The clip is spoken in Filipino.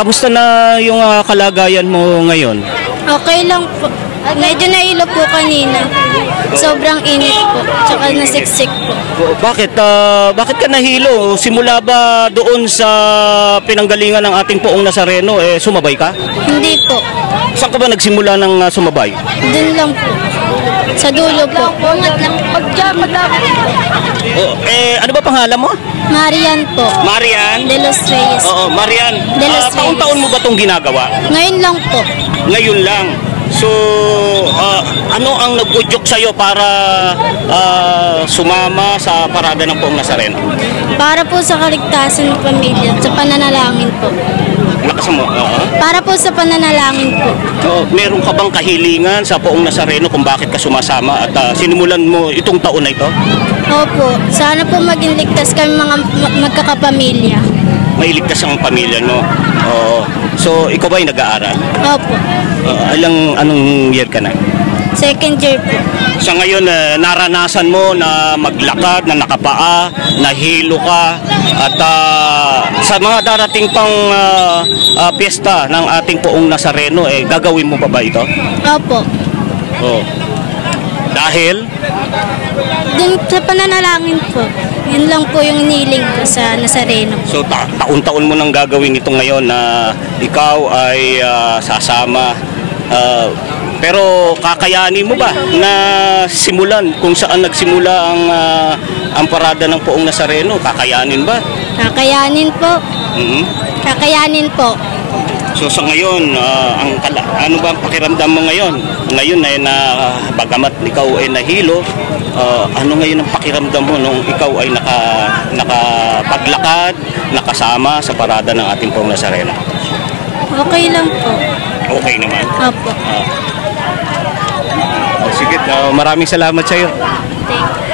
kamusta na yung kalagayan mo ngayon? Okay lang po. Medyo nahilo po kanina. Sobrang init po. Tsaka nasiksik po. Bakit? Bakit ka nahilo? Simula ba doon sa pinanggalingan ng ating Poong Nazareno, sumabay ka? Hindi po. Saan ka ba nagsimula ng sumabay? Doon lang po. Sa dulo po. Ano ba pangalan mo? Marian po. Marian? De Los Reyes. Oo, Marian. De Los Reyes. Taon-taon mo ba itong ginagawa? Ngayon lang po. Ngayon lang. So, ano ang nag-udyok sa'yo para sumama sa parada ng Poong Nazareno? Para po sa kaligtasan ng pamilya at sa pananalangin po. Lakas mo? Para po sa pananalangin po. Meron ka bang kahilingan sa Poong Nazareno kung bakit ka sumasama at sinimulan mo itong taon na ito? Opo. Sana po maging ligtas kami mga magkakapamilya. Mailigtas ang pamilya mo? Oo. So, ikaw ba ay nag-aaral? Opo. Anong year ka na? Second year po. Sa ngayon, naranasan mo na maglakad, na nakapaa, nahilo ka, at sa mga darating pang piyesta ng ating Poong Nazareno, gagawin mo pa ba ito? Opo. Oo. Dahil? Dun sa pananalangin po. Yun lang po yung niling ko sa Nazareno. So, taon-taon mo nang gagawin ito ngayon na ikaw ay sasama. Pero kakayanin mo ba na simulan kung saan nagsimula ang parada ng Poong Nazareno? Kakayanin ba? Kakayanin po. Kakayanin po. So sa ngayon, ano ba ang pakiramdam mo ngayon? Ngayon ay bagamat ikaw ay nahilo, ano ngayon ang pakiramdam mo nung ikaw ay nakapaglakad, nakasama sa parada ng ating Poong Nazareno? Okay lang po. Okay naman? Opo. Sige, maraming salamat sa iyo. Thank you.